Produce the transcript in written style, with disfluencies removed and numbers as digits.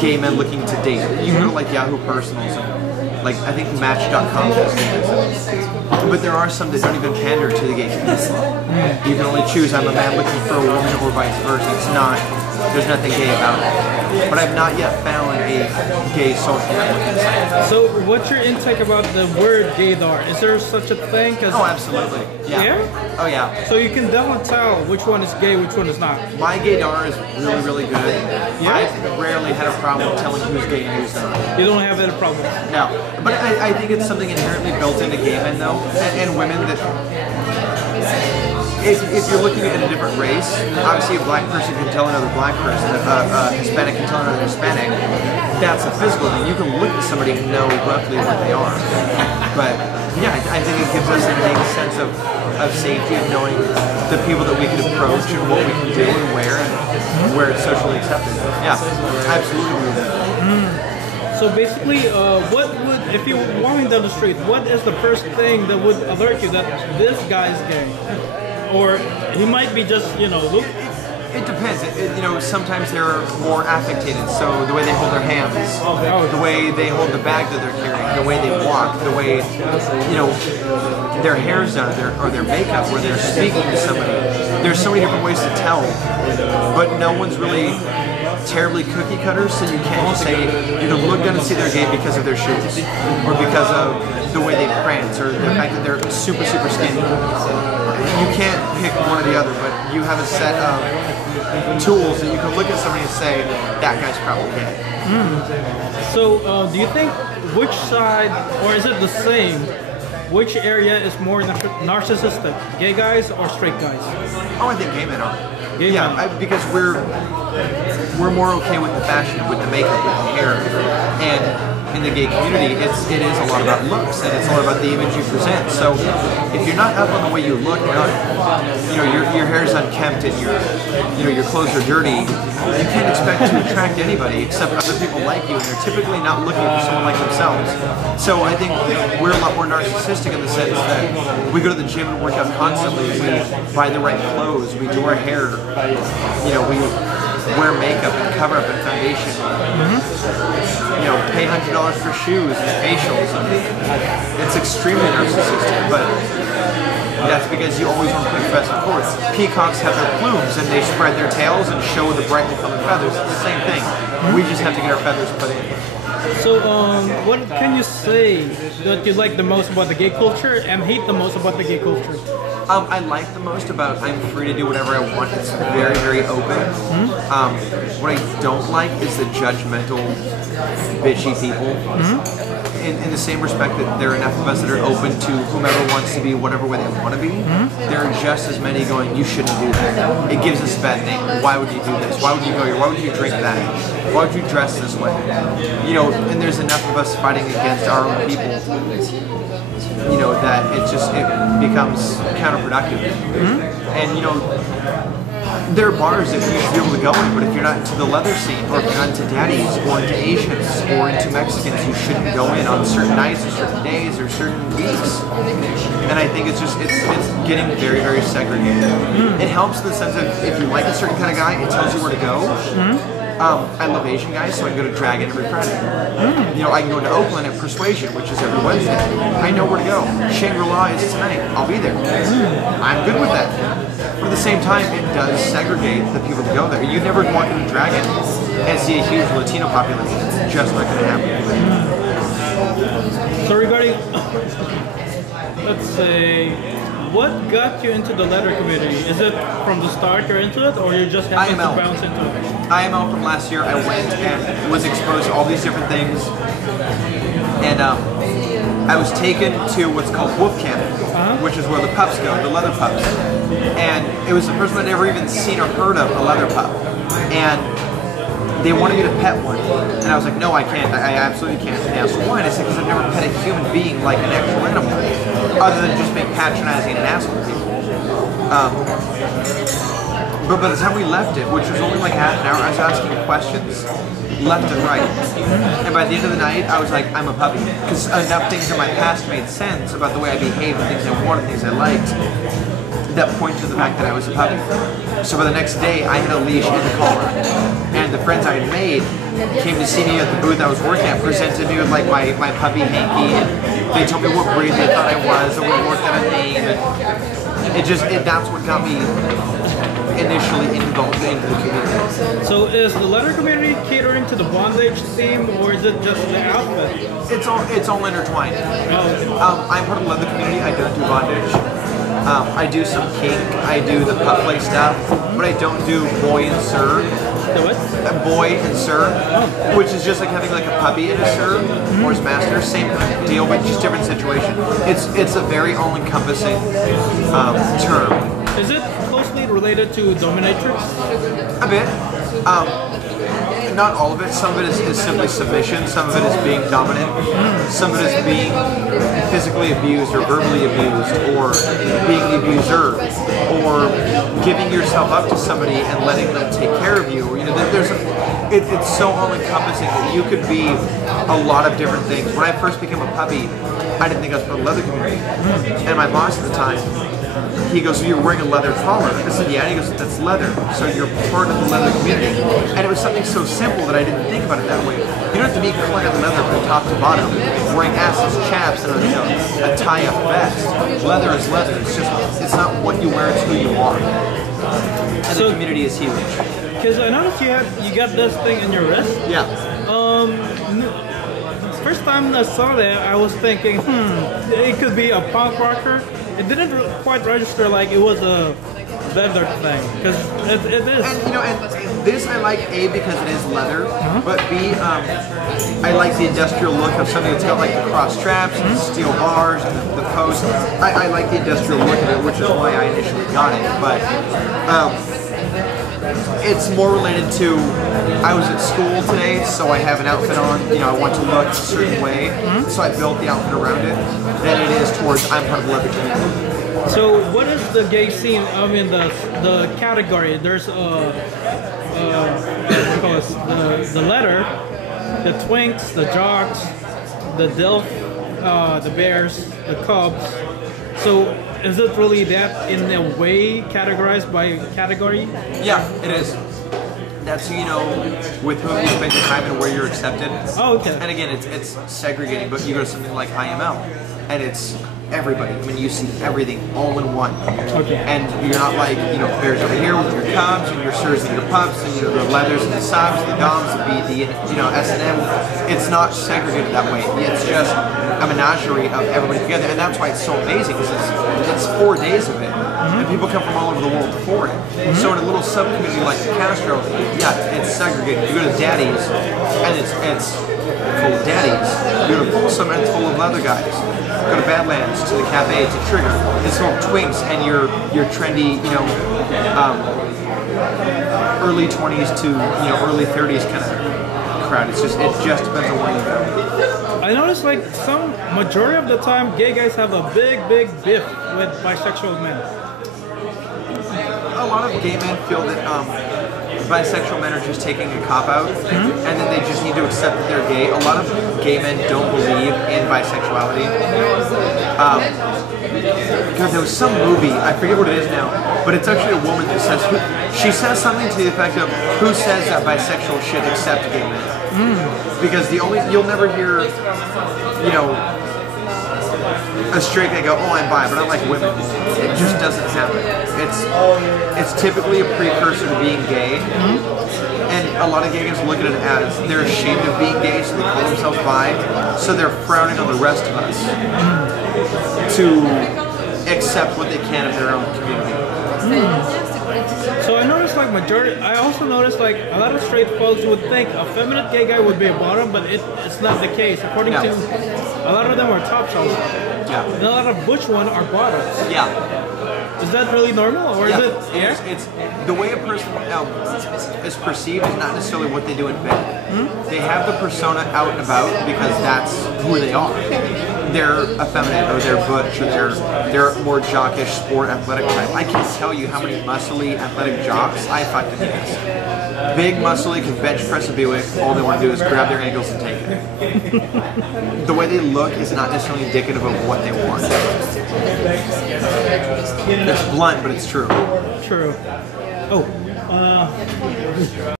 gay men looking to date. You go to like Yahoo Personals and like I think Match.com has gays. But there are some that don't even pander to the gay community. You can only choose I'm a man looking for a woman or vice versa. It's not, there's nothing gay about it. But I've not yet found a gay social networking site. So what's your intake about the word gaydar? Is there such a thing as... Oh, absolutely. Yeah. Yeah? Oh, yeah. So you can definitely tell which one is gay, which one is not. My gaydar is really, really good. Yeah? I've rarely had a problem telling who's gay and who's not. You don't have that problem? No. But I think it's something inherently built into gay men, though, and women that... If you're looking at a different race, obviously a black person can tell another black person, a Hispanic can tell another Hispanic. That's a physical thing. You can look at somebody and know roughly what they are. But yeah, I think it gives us a unique sense of safety of knowing the people that we can approach and what we can do and where it's socially accepted. Yeah, absolutely. So basically, what would, if you're walking down the street, what is the first thing that would alert you that this guy's gay? Or he might be just, you know, look. It depends. Sometimes they're more affected. So the way they hold their hands, the way they hold the bag that they're carrying, the way they walk, the way, their hair's done, or their makeup, where they're speaking to somebody. There's so many different ways to tell, but no one's really terribly cookie cutters, so you can't just say, you can look down and see they're gay because of their shoes, or because of the way they prance, or the fact that they're super, super skinny. You can't pick one or the other, but you have a set of tools that you can look at somebody and say, that guy's probably gay. So, do you think which side, or is it the same, which area is more narcissistic, gay guys or straight guys? Oh, I think gay men are. Gay men. Because we're more okay with the fashion, with the makeup, with the hair, and in the gay community, it is a lot about looks, and it's a lot about the image you present. So if you're not up on the way you look, you're not, your hair is unkempt and your clothes are dirty, you can't expect to attract anybody except other people like you, and they're typically not looking for someone like themselves. So I think we're a lot more narcissistic in the sense that we go to the gym and work out constantly, we buy the right clothes, we do our hair, we wear makeup and cover up and foundation, pay $100 for shoes and facials. It's extremely narcissistic, but that's because you always want to put your best foot forward. Peacocks have their plumes and they spread their tails and show the brightly colored feathers. It's the same thing. We just have to get our feathers put in. So, what can you say that you like the most about the gay culture and hate the most about the gay culture? I like the most about I'm free to do whatever I want. It's very, very open. What I don't like is the judgmental, bitchy people. In the same respect that there are enough of us that are open to whomever wants to be whatever way they want to be, there are just as many going, you shouldn't do that. It gives us a bad name. Why would you do this? Why would you go here? Why would you drink that? Why would you dress this way? And there's enough of us fighting against our own people, that it becomes counterproductive. And there are bars that you should be able to go in, but if you're not into the leather scene, or if you're not into daddies, or into Asians, or into Mexicans, you shouldn't go in on certain nights, or certain days, or certain weeks. And I think it's getting very, very segregated. It helps in the sense of if you like a certain kind of guy, it tells you where to go. I love Asian guys, so I can go to Dragon every Friday. I can go to Oakland at Persuasion, which is every Wednesday. I know where to go. Shangri-La is tonight. I'll be there. I'm good with that. But at the same time, it does segregate the people that go there. You never walk into Dragon and see a huge Latino population. It's just not going to happen. So regarding, let's say, what got you into the leather community? Is it from the start you're into it, or you just happened to bounce into it? IML from last year, I went and was exposed to all these different things, and I was taken to what's called Wolf Camp, which is where the pups go, the leather pups. And it was the first one I'd ever even seen or heard of a leather pup. And they wanted me to pet one. And I was like, no, I can't. I absolutely can't. And they asked why, and I said, because I've never pet a human being like an actual animal, other than just being patronizing and an asshole to people. But by the time we left it, which was only like half an hour, I was asking questions left and right. And by the end of the night, I was like, I'm a puppy. Because enough things in my past made sense about the way I behaved and things I wanted, things I liked, that pointed to the fact that I was a puppy. So by the next day, I had a leash and a collar. And the friends I had made came to see me at the booth I was working at, presented me with like my puppy hanky, and they told me what breed they thought I was, and we worked out a name. And that's what got me initially involved into the community. So is the leather community catering to the bondage theme, or is it just the outfit? It's all intertwined. I'm part of the leather community. I don't do bondage. I do some kink. I do the pup play stuff, but I don't do boy and sir. The what? Boy and sir, which is just like having like a puppy and a sir or his master. Same deal, but just different situation. It's a very all-encompassing term. Is it closely related to dominatrix? A bit. Not all of it. Some of it is simply submission. Some of it is being dominant. Some of it is being physically abused or verbally abused, or being the abuser, or giving yourself up to somebody and letting them take care of you. You know, it's so all-encompassing that you could be a lot of different things. When I first became a puppy, I didn't think I was part of the leather community. And my boss at the time, he goes, so you're wearing a leather collar? I said, yeah. And he goes, that's leather, so you're part of the leather community. And it was something so simple that I didn't think about it that way. You don't have to be clad in leather from top to bottom, wearing assless chaps and a tie-up vest. Leather is leather. It's not what you wear, it's who you are. And so, the community is huge. Because I noticed you got this thing in your wrist. Yeah. First time I saw that, I was thinking, it could be a punk rocker. It didn't quite register like it was a leather thing, because it is. And this I like, A, because it is leather, but B, I like the industrial look of something that's got like the cross straps and the steel bars and the posts. I like the industrial look of it, which is why I initially got it. But it's more related to, I was at school today, so I have an outfit on, I want to look a certain way, so I built the outfit around it, than it is towards I'm part of the leather community. So what is the gay scene, the category? There's the letter, the twinks, the jocks, the dilf, the bears, the cubs. So is it really that in a way categorized by category? Yeah, it is. That's with whom you spend your time and where you're accepted. Oh, okay. And again, it's segregating, but you go to something like IML, and it's everybody. I mean, you see everything all in one. Okay. And you're not like, bears over here with your cubs, and your sirs and your pups, and the leathers and the subs, the doms, the BD, and S&M. It's not segregated that way. It's just a menagerie of everybody together, and that's why it's so amazing, because it's 4 days of it. And people come from all over the world for it. So in a little sub-community like Castro, yeah, it's segregated. You go to Daddy's, and it's full of Daddies. You go to Folsom, and it's full of leather guys. Go to Badlands, to the Cafe, to Trigger. It's full of twinks and your trendy, early 20s to early 30s kind of crowd. It just depends on where you go. I noticed like majority of the time, gay guys have a big beef with bisexual men. A lot of gay men feel that bisexual men are just taking a cop-out, and then they just need to accept that they're gay. A lot of gay men don't believe in bisexuality. Because there was some movie, I forget what it is now, but it's actually a woman that says, she says something to the effect of, who says that bisexuals should accept gay men? Because you'll never hear, a straight guy go, oh, I'm bi, but I like women. It just doesn't happen. It's typically a precursor to being gay, and a lot of gay guys look at it as they're ashamed of being gay, so they call themselves bi, so they're frowning on the rest of us to accept what they can of their own community. So I noticed I also noticed like a lot of straight folks would think a feminine gay guy would be a bottom, but it's not the case. According to a lot of them are top shelves. Yeah. And a lot of butch ones are bottoms. Yeah. Is that really normal, or is it? It's the way a person is perceived is not necessarily what they do in bed. They have the persona out and about because that's who they are. they're effeminate or they're butch or they're more jockish sport athletic type. I can't tell you how many muscly athletic jocks I fucking miss. Big muscly can bench press a Buick. All they want to do is grab their ankles and take it. The way they look is not necessarily indicative of what they want. It's blunt, but it's true. True. Oh.